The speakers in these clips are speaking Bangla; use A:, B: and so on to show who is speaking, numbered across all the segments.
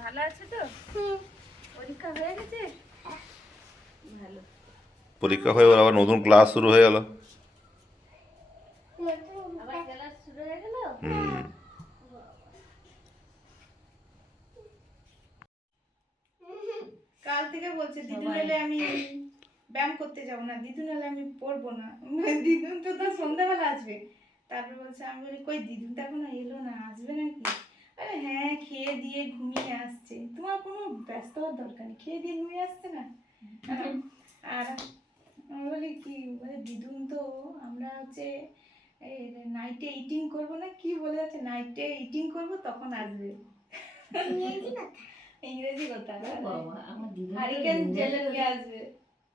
A: ভালো আছে তো? পরীক্ষা হয়ে গেছে? ভালো।
B: পরীক্ষা হয়ে গেল আবার নতুন ক্লাস শুরু হয়ে গেল।
A: আবার ক্লাস শুরু হয়ে গেল?
B: হুম।
C: কাল থেকে বলছে দিদুন এলে আমি ব্যায়াম করতে যাব না দিদুন এলে আমি পড়ব না। দিদুন তো তো সন্ধ্যাবেলা আসবে। তারপর বলছে আমি বলি কই দিদুন তো এখনও এলো না আসবে নাকি? আরে হ্যাঁ খেয়ে দিয়ে ঘুমিয়ে আসছে। তোমার কোনো ব্যস্ত হওয়ার দরকার নেই। খেয়ে দিয়ে ঘুমিয়ে আসছে না? আর আমি বলি কি বলে দিদুন তো আমরা হচ্ছে নাইটে ইটিং করব না কি বলে যাচ্ছে? নাইটে ইটিং করব তখন আসবে। ইংরেজি কথা?
A: বাবা
C: হারিকেন জেলে নিয়ে আসবে।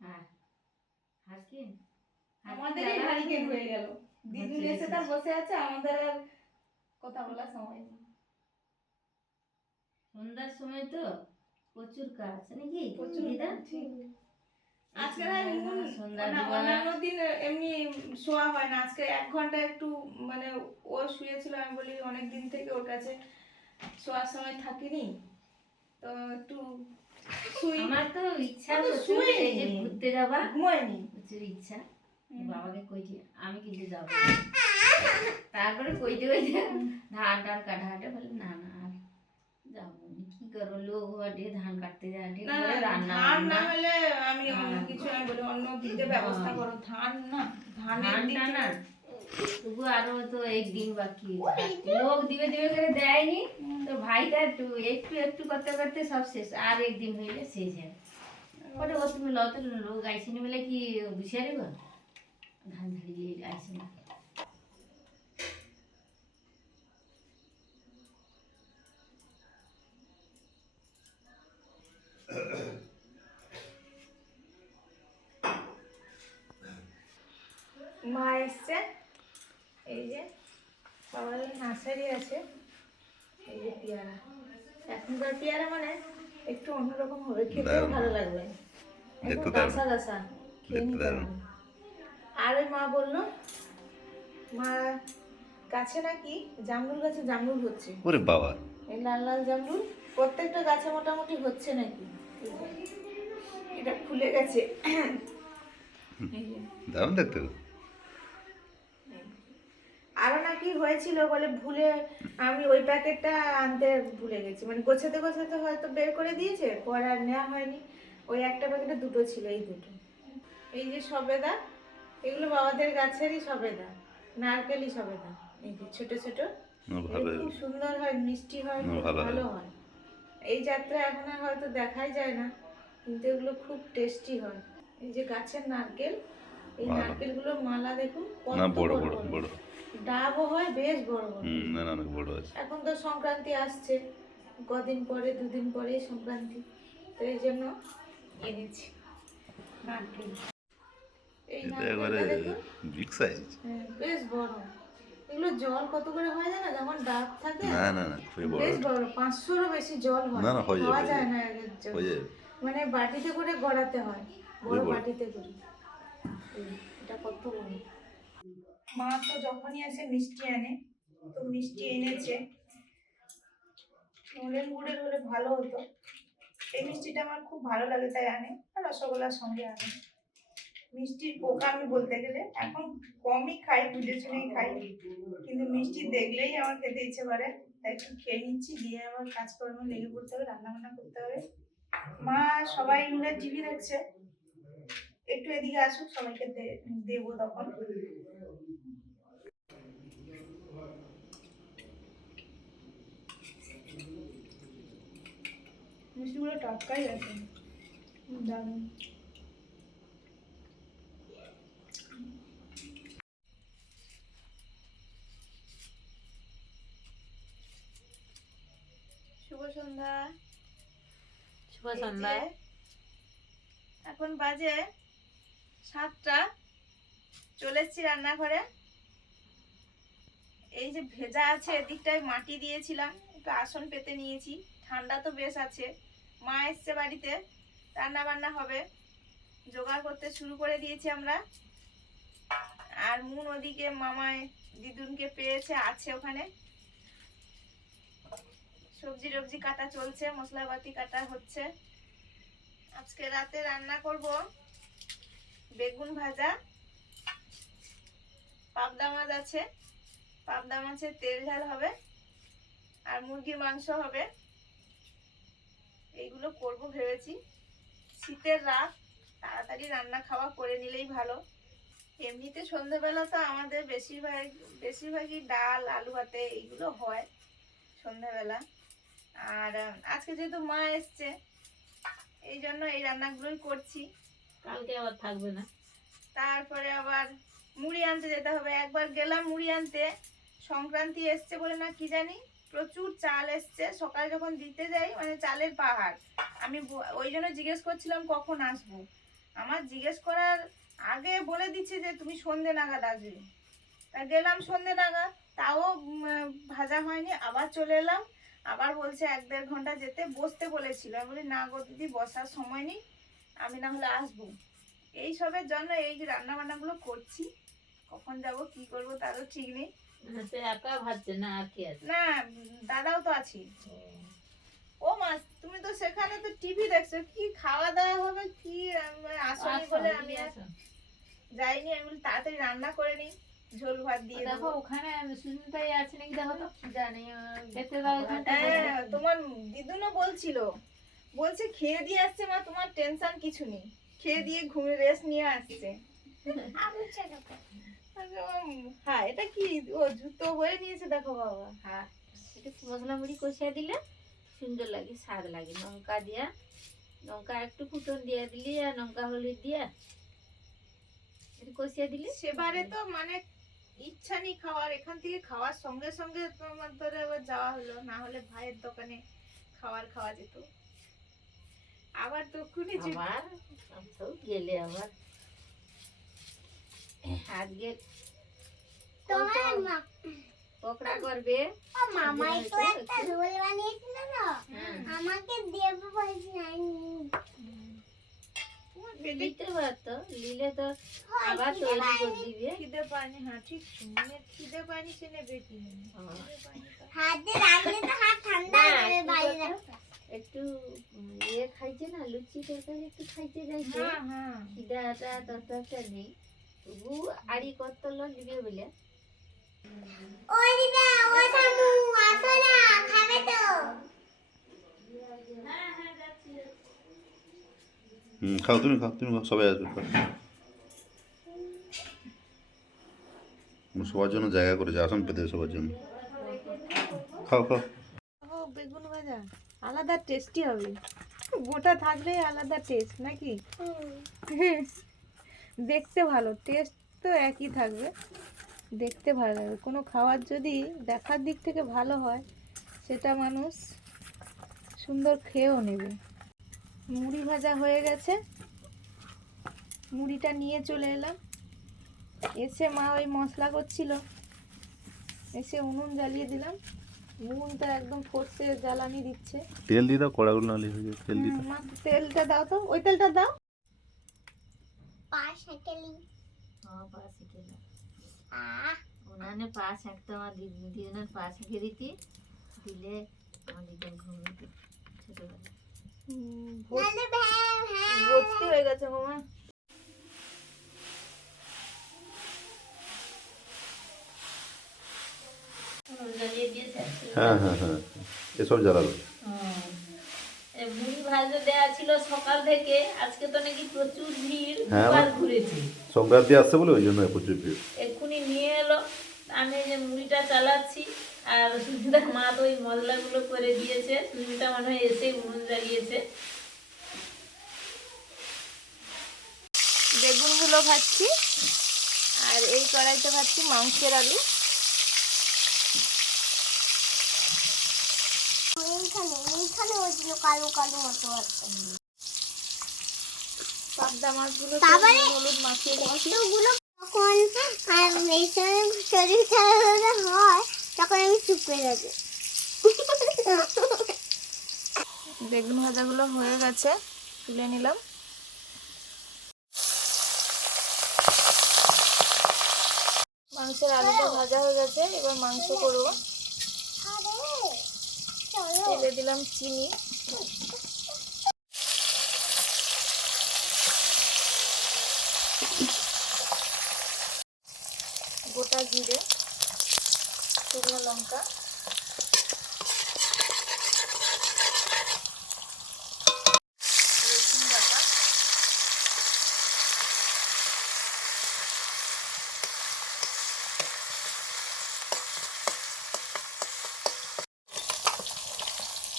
A: হ্যাঁ।
C: আমাদেরই হারিকেন হয়ে গেল। দিদুন এসে তার বসে আছে আমাদের আর কথা বলার সময় নেই।
A: সন্ধ্যার সময় তো প্রচুর কাজ নাকি?
C: প্রচুর
A: দিদা
C: ঠিক। আজকে অন্যান্য দিন এমনি শোয়া হয় না। আজকে এক ঘণ্টা একটু মানে ও শুয়েছিল আমি বলি অনেক দিন থেকে ওর কাছে শোয়ার সময় থাকিনি। তো একটু শুই।
A: আমার তো ইচ্ছা যে ঘুরতে যাবা প্রচুর ইচ্ছা। বাবাকে কইছি আমি কিন্তু যাব না। তারপরে কইতে কইতে ধান টান কাটা হাটে বলে না না করব লোক হাটে ধান কাটতে যায়
C: না না,
A: রান্না
C: ধান না
A: বান্না।
C: হলে আমি অন্য
A: হ্যাঁ।
C: কিছু আমি বলি অন্য দিতে ব্যবস্থা করো ধান না ধানের
A: ধানটা
C: দিকে
A: না তবু আরও তো একদিন বাকি লোক দিবে দিবে করে দেয়নি তো ভাইটা একটু একটু একটু করতে করতে সব শেষ আর একদিন হইলে শেষ হয় পরে ও তুমি লত লোক আইসিনি বলে কি বুঝিয়ে দেব ধান ঝাড়িয়ে আইসি
C: মা এসছে। এই যে বাবার নার্সারি আছে। এই যে পেয়ারা। এখনকার পেয়ারা মানে একটু অন্যরকম হবে। খেতেও ভালো লাগবে। গাছা খেয়ে নিতে আর ওই মা বলল মা গাছে নাকি জামরুল গাছে জামরুল হচ্ছে।
B: ওরে বাবা।
C: এই লাল লাল জামরুল। প্রত্যেকটা গাছে মোটামুটি হচ্ছে নাকি? এটা খুলে গেছে।
B: দারুণ দেখতে তো।
C: আরও নাকি হয়েছিল বলে ভুলে আমি ওই প্যাকেটটা আনতে ভুলে গেছি। মানে গোছাতে গোছাতে হয়তো বের করে দিয়েছে পরে আর নেওয়া হয়নি। ওই একটা প্যাকেটে দুটো ছিল এই দুটো। এই যে সবেদা এগুলো বাবাদের গাছেরই সবেদা নারকেলই সবেদা। এই যে ছোট ছোট খুব সুন্দর হয় মিষ্টি হয়
B: ভালো হয়।
C: এই যাত্রা এখন আর হয়তো দেখাই যায় না কিন্তু এগুলো খুব টেস্টি হয়। এই যে গাছের নারকেল এই নারকেলগুলোর মালা দেখুন কত
B: বড় বড় বড়।
C: ডাবও হয় বেশ বড় বড়
B: হুম না না অনেক বড় আছে।
C: এখন তো সংক্রান্তি আসছে। কদিন পরে দুদিন পরে সংক্রান্তি। তো এই জন্য এনেছি নারকেল এই
B: বিগ সাইজ
C: হ্যাঁ, বেশ বড়। এগুলো জল কত করে হয় জানা? যখন ডাব থাকে
B: না না না খুবই বড়।
C: বেশ বড়। পাঁচশোরও বেশি জল হয়।
B: না, না, হয়ে যাবে,
C: যায় না।
B: হয়ে যাবে।
C: মানে বাটিতে করে গড়াতে হয়। বড়। বাটিতে করে। এটা কত বড়? মা তো যখনই আসে মিষ্টি আনে, তো মিষ্টি এনেছে। নলেন গুড়ের হলে ভালো হতো। এই মিষ্টিটা আমার খুব ভালো লাগে তাই আনে, আর রসগোল্লার সঙ্গে আনে। মিষ্টির পোকা আমি বলতে গেলে এখন কমই খাই বুঝে শুনেই খাই। কিন্তু মিষ্টি দেখলেই আমার খেতে ইচ্ছে করে। তাই একটু খেয়ে নিচ্ছি দিয়ে আমার কাজকর্মে লেগে পড়তে হবে রান্না বান্না করতে হবে। মা সবাই মিলে টিভি দেখছে। একটু এদিকে আসুক, সবাইকে দেবো তখন। মিষ্টিগুলো টাটকাই দারুণ। শুভ সন্ধ্যা।
A: শুভ
C: এই এখন বাজে সাতটা। চলে এসছি রান্নাঘরে। এই যে ভেজা আছে এদিকটায় মাটি দিয়েছিলাম একটু আসন পেতে নিয়েছি। ঠান্ডা তো বেশ আছে। মা এসছে বাড়িতে। রান্না বান্না হবে। জোগাড় করতে শুরু করে দিয়েছি আমরা। আর মুন ওদিকে মামায় দিদুনকে পেয়েছে, আছে ওখানে। সবজি টবজি কাটা চলছে, মশলাপাতি কাটা হচ্ছে। আজকে রাতে রান্না করব বেগুন ভাজা, পাবদা মাছ আছে। পাবদা মাছের তেল ঝাল হবে। আর মুরগির মাংস হবে। এইগুলো করব ভেবেছি। শীতের রাত তাড়াতাড়ি রান্না খাওয়া করে নিলেই ভালো। এমনিতে সন্ধ্যেবেলা তো আমাদের বেশিরভাগ বেশিরভাগই ডাল আলু ভাতে এইগুলো হয় সন্ধ্যাবেলা আর আজকে যেহেতু মা এসছে এই জন্য এই রান্নাগুলোই করছি।
A: কালকে আবার থাকবে না।
C: তারপরে আবার মুড়ি আনতে যেতে হবে। একবার গেলাম মুড়ি আনতে সংক্রান্তি এসছে বলে না কি জানি? প্রচুর চাল এসছে। সকালে যখন দিতে যাই মানে চালের পাহাড়, আমি ওই জন্য জিজ্ঞেস করছিলাম, কখন আসব? আমার জিজ্ঞেস করার আগে বলে দিচ্ছে যে, তুমি সন্ধে নাগাদ আসবে। তা গেলাম সন্ধে নাগাদ, তাও ভাজা হয়নি। আবার চলে এলাম। আবার বলছে, এক দেড় ঘণ্টা যেতে। বসতে বলেছিল। আমি বলি, না গো দিদি, বসার সময় নেই। আমি না হলে আসব। এই সবের জন্য এই যে রান্না বান্নাগুলো করছি, কখন যাব, কি করব তারও ঠিক নেই।
A: একা না আর কি আছে?
C: না দাদাও তো আছি। ও। মা তুমি তো সেখানে তো টিভি দেখছ কি খাওয়া দাওয়া হবে কি আসনি বলে আমি যাইনি আমি বলি তাড়াতাড়ি রান্না করে নিই ঝোল ভাত দিয়ে
A: দেখো ওখানে সুস্মিতাই আছে নাকি দেখো তো। জানি দেখতে দাও
C: হ্যাঁ তোমার দিদুনও বলছিল বলছে খেয়ে দিয়ে আসছে মা তোমার টেনশন কিছু নেই। খেয়ে দিয়ে ঘুমিয়ে রেস্ট নিয়ে আসছে। হ্যাঁ এটা কি? ও জুতো হয়ে নিয়েছে দেখো বাবা।
A: হ্যাঁ একটু মশলা মুড়ি কষিয়ে দিলে সুন্দর লাগে স্বাদ লাগে। লঙ্কা দিয়া লঙ্কা একটু ফুটন দিয়ে দিলি আর লঙ্কা হলুদ দিয়া কষিয়ে দিলি
C: সেবারে তো মানে ইচ্ছা নেই খাওয়ার এখান থেকে খাওয়ার সঙ্গে সঙ্গে তোমার ধরে আবার যাওয়া হলো। না হলে ভাইয়ের দোকানে খাবার খাওয়া যেত। আবার যে-
A: আবার গেলে আবার। আজকে
D: তোমার মা-
A: পকড়া করবে।
D: ও মামাই তো একটা রোল বানিয়েছিল না আমাকে দেবো বলছি না
A: দিতে পারতো নিলে তো আবার তৈরি করে দিবে।
C: খিদে পায়নি হ্যাঁ ঠিক খিদে পায়নি সে নেবে কি। খিদে পায়নি তো।
D: হাতে রাখলে তো হাত ঠান্ডা হয়ে বাইরে।
A: একটু ইয়ে খাইছে না লুচি তরকারি একটু খাইতে যাইছে।
C: হ্যাঁ হ্যাঁ।
A: খিদাটা তরকারিটা নেই। তবু আড়ি কত লোক দিবে বলে?
D: ওই দিদা ওই থামু আসো না খাবে তো।
B: হুম খাও তুমি খাও তুমি খাও সবাই আসবে খাও। সবার জন্য জায়গা করেছে আসন পেতে সবার জন্য। খাও খাও।
C: বেগুন ভাজা। আলাদা টেস্টি হবে। গোটা থাকলে আলাদা টেস্ট নাকি? দেখতে ভালো টেস্ট তো একই থাকবে। দেখতে ভালো লাগবে। কোনো খাবার যদি দেখার দিক থেকে ভালো হয় সেটা মানুষ সুন্দর খেয়েও নেবে। মুড়ি ভাজা হয়ে গেছে। মুড়িটা নিয়ে চলে এলাম। এসে মা ওই মশলা করছিল। এসে উনুন জ্বালিয়ে দিলাম। উনুনটা একদম ফোর্সে জ্বালানি দিচ্ছে।
B: তেল দিয়ে দাও কড়াগুলো নাহলে হয়ে তেল দিয়ে দাও।
C: মা তেলটা দাও তো। ওই তেলটা দাও।
D: পাশ হেঁটেলি
A: হ্যাঁ পা শিখে না
D: আহ
A: উনানে পা ছাঁকতো আমার দিদি দিদিনের পা ছেঁকে দিতি দিলে আমার দিদির ঘুম ছোটবেলা
C: হয়ে গেছে গো মা
A: উনুন জ্বালিয়ে দিয়েছে
B: হ্যাঁ হ্যাঁ হ্যাঁ এসব জ্বালালো
A: হুম। এ মুড়ি ভাজা দেওয়া ছিল সকাল থেকে। আজকে তো নাকি প্রচুর ভিড়
B: হ্যাঁ,
A: দুবার
B: আমার- সংক্রান্তি আসছে বলে ওই জন্য প্রচুর ভিড়।
A: এক্ষুনি নিয়ে এলো আমি যে মুড়িটা চালাচ্ছি আর সুস্মিতার মা তো ওই মশলাগুলো করে দিয়েছে সুস্মিতা মনে হয় এসে উনুন জ্বালিয়েছে
C: বেগুনগুলো ভাজছি আর এই কড়াইতে ভাজছি মাংসের আলু।
D: এইখানে এইখানে ওইগুলো কালো কালো মতো আছে।
C: পাবদা মাছগুলো
D: তারপরে
C: হলুদ মাখিয়ে
D: কতগুলো তখন আর এই সময় শরীর খারাপ হয় তখন আমি চুপ করে যাবে
C: বেগুন ভাজাগুলো হয়ে গেছে তুলে নিলাম। মাংসের আলুটা ভাজা হয়ে গেছে এবার মাংস করব। তেলে দিলাম চিনি গোটা জিরে শুকনো লঙ্কা রসুন বাটা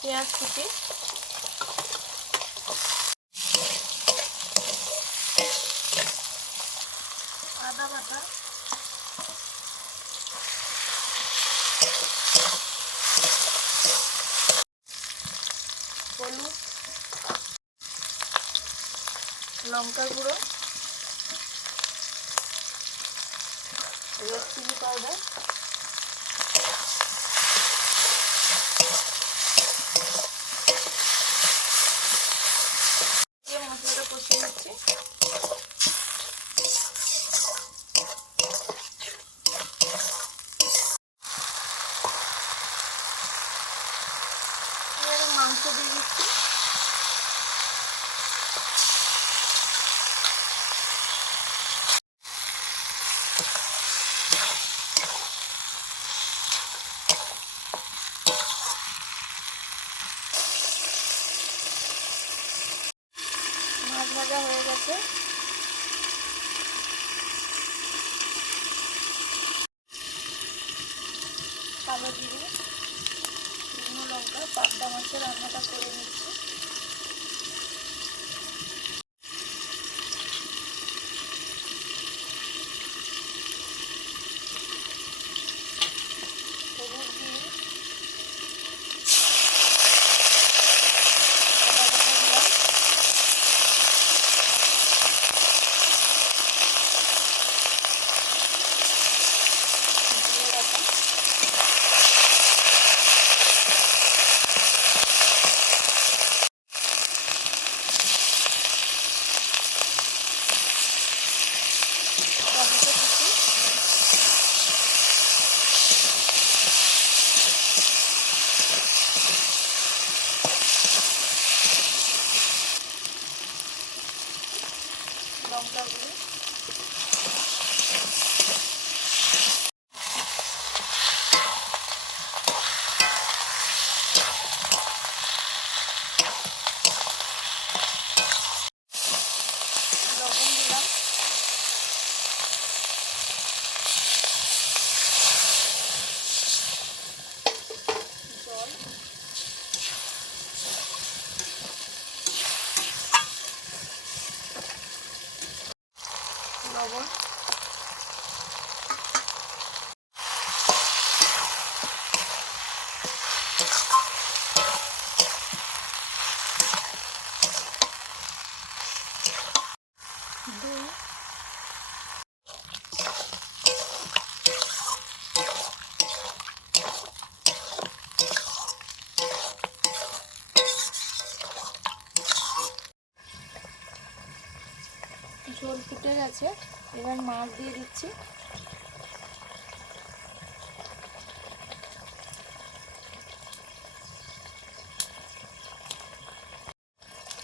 C: পেঁয়াজ কুচি। আদা বাটা। হলুদ। লঙ্কা গুঁড়ো রেড চিলি পাউডার দিয়ে মশলাটা কষিয়ে নিচ্ছি এবারে মাংস দিয়ে দিচ্ছি মাছ ভাজা হয়ে গেছে কালো জিরে শুকনো লঙ্কা পাবদা মাছের রান্নাটা করে নিচ্ছি হলুদ দিয়ে আদা বাটা দিলাম জিরে বাটা টমেটো কুচি লঙ্কা গুঁড়ো লবণ দিলাম জল লবণ দই ঝোল ফুটে গেছে, এবার মাছ দিয়ে দিচ্ছি।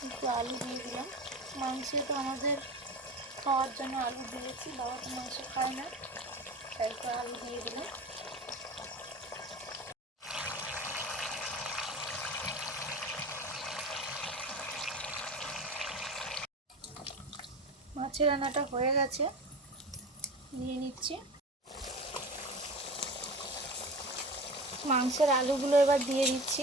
C: একটু আলু দিয়ে দিলাম। মাংস তো আমাদের খাওয়ার জন্য আলু দিয়েছি, বাবা তো মাংস খায় না, তাই তো আলু দিয়ে দিলাম। মাছের রান্নাটা হয়ে গেছে। নিয়ে নিচ্ছি। মাংসের আলুগুলো এবার দিয়ে দিচ্ছি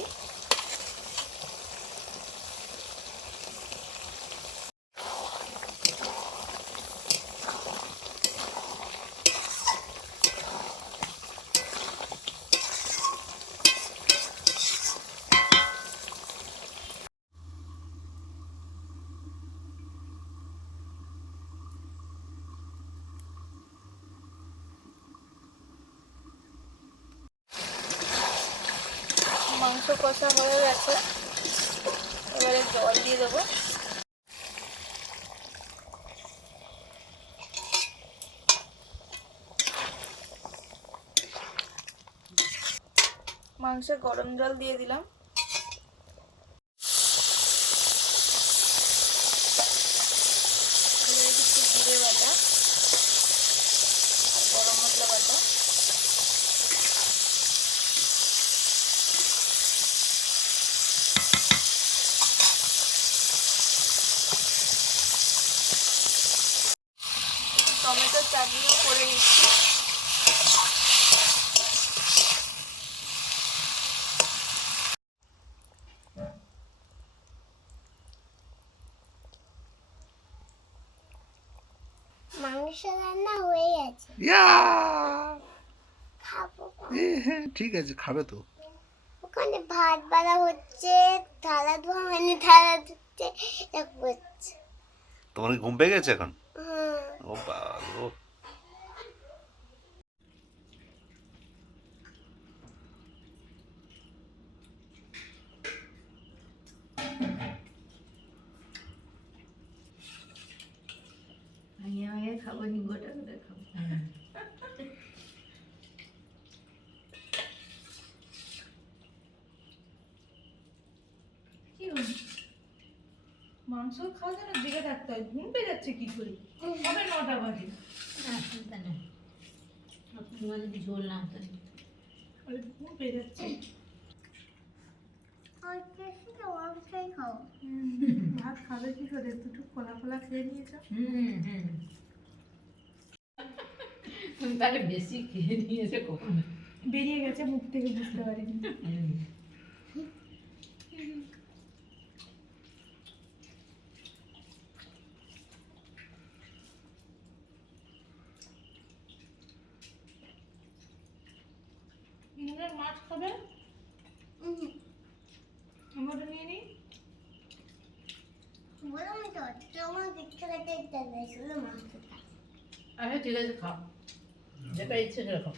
C: মাংস কষা হয়ে গেছে এবারে জল দিয়ে দেবো। মাংসে গরম জল দিয়ে দিলাম দিয়ে দিচ্ছি জিরে বাটা আর গরম মশলা বাটা টমেটো চাটনিও করে নিচ্ছি
D: মাংস রান্না হয়ে গেছে
B: ইয়া
D: খাব।
B: হ্যাঁ ঠিক আছে খাবে তো।
D: ওখানে ভাত বাড়া হচ্ছে থালা ধোয়া হয়নি থালা ধুচ্ছে এক
B: তোমার কি ঘুম পেয়ে গেছে এখন? ও বাবা।
E: খাব নি গোটা গোটা খাব
C: কি হলো? মাংস খাওয়ার জন্য জেগে থাকতে হয় ঘুম পেয়ে যাচ্ছে কি করে? কবে নটা বাজে?
E: অসুবিধা নেই তোমার যদি ঝোল না
C: ঘুম পেয়ে যাচ্ছে। ভাত খাবে কি করে? দুটো খোলা খোলা খেয়ে নিয়েছো?
E: তুমি তাহলে বেশি খেয়ে নিয়েছে কখন?
C: বেরিয়ে গেছে মুখ থেকে বুঝতে পারিনি মুখের মাছ খাবে আমরা নিয়ে নিই
D: বললাম তো তোমার ইচ্ছা করতে যাবে শুধু মাংসটা
E: আচ্ছা ঠিক আছে খাও যেটা ইচ্ছে সেটা খাও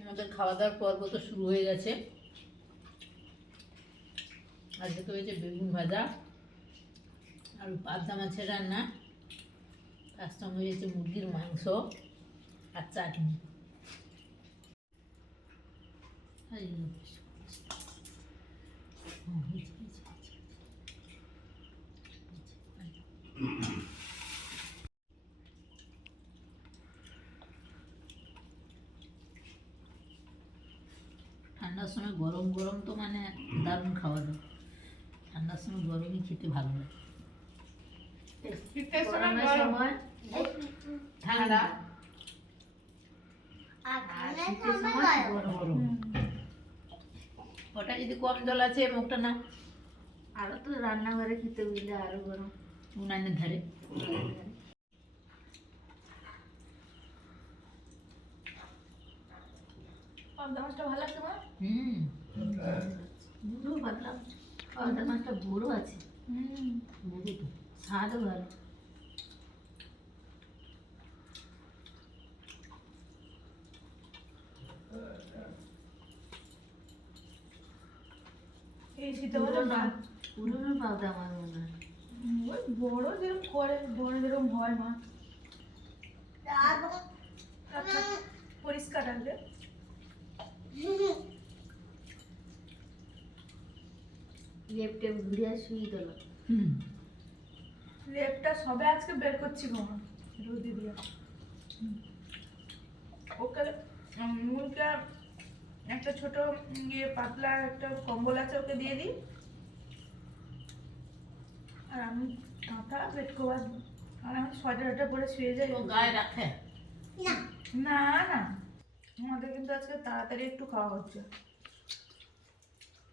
E: আমাদের খাওয়া দাওয়ার পর্ব তো শুরু হয়ে গেছে আজকে তো হয়েছে বেগুন ভাজা আর পাবদা মাছের রান্না তার সঙ্গে হয়েছে মুরগির মাংস আর চাটনি এই নে। হুম, হয়েছে, হয়েছে, হয়েছে। ঠান্ডার সময় গরম গরম তো মানে দারুণ খাওয়া দাওয়া ঠান্ডার সময় গরমই খেতে ভালো লাগে। গরমের সময় ঠান্ডা। ওটা যদি কম জল আছে মুখটা না
A: আরও তো রান্নাঘরে খেতে বুঝলে আরও গরম।
E: উনানের ধারে
C: পাবদা মাছটা ভালো লাগছে মা
E: হুম।
A: বুড়ো পাতলা পাউডার মাছটা বুড়ো আছে।
C: হুম।
E: বুঝি
A: স্বাদও ভালো।
C: এই শীতে বলে মাছ
A: পুরোনো পাউডার মনে হয়।
C: ওই বড় যেরকম করে বড় যেরকম হয় মা। আচ্ছা পরিষ্কার রাখবে
A: লেপ টেপ ঘুরিয়ে শুয়ে দিল।
C: লেপটা সবে আজকে বের করছি মামা রোদি দিয়ে। ওকে মুলকে একটা ছোট ইয়ে পাতলা একটা কম্বল আছে ওকে দিয়ে দিই। আর আমি কাঁথা পেট কভার আর আমি সোয়েটার টোয়েটার পরে শুয়ে যাই।
E: ও গায়ে রাখে?
D: না
C: না না। আমাদের কিন্তু আজকে তাড়াতাড়ি একটু খাওয়া হচ্ছে।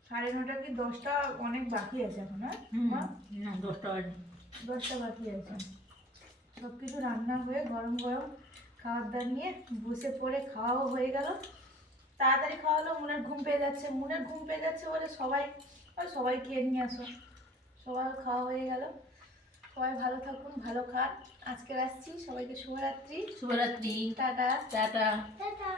C: সাড়ে নটা কি দশটা অনেক বাকি আছে এখন হ্যাঁ?
E: দশটা
C: দশটা বাকি আছে। সব কিছু রান্না হয়ে গরম গরম খাবার দাবার নিয়ে বসে পড়ে খাওয়াও হয়ে গেল। তাড়াতাড়ি খাওয়া হলো মুনের ঘুম পেয়ে যাচ্ছে। মুনের ঘুম পেয়ে যাচ্ছে বলে সবাই ওই সবাই খেয়ে নিয়ে আসো। সবার খাওয়া হয়ে গেল। সবাই ভালো থাকুন ভালো খান। আজকে আসছি সবাইকে শুভরাত্রি।
E: শুভরাত্রি।
C: টাটা।
E: টাটা।
D: টাটা।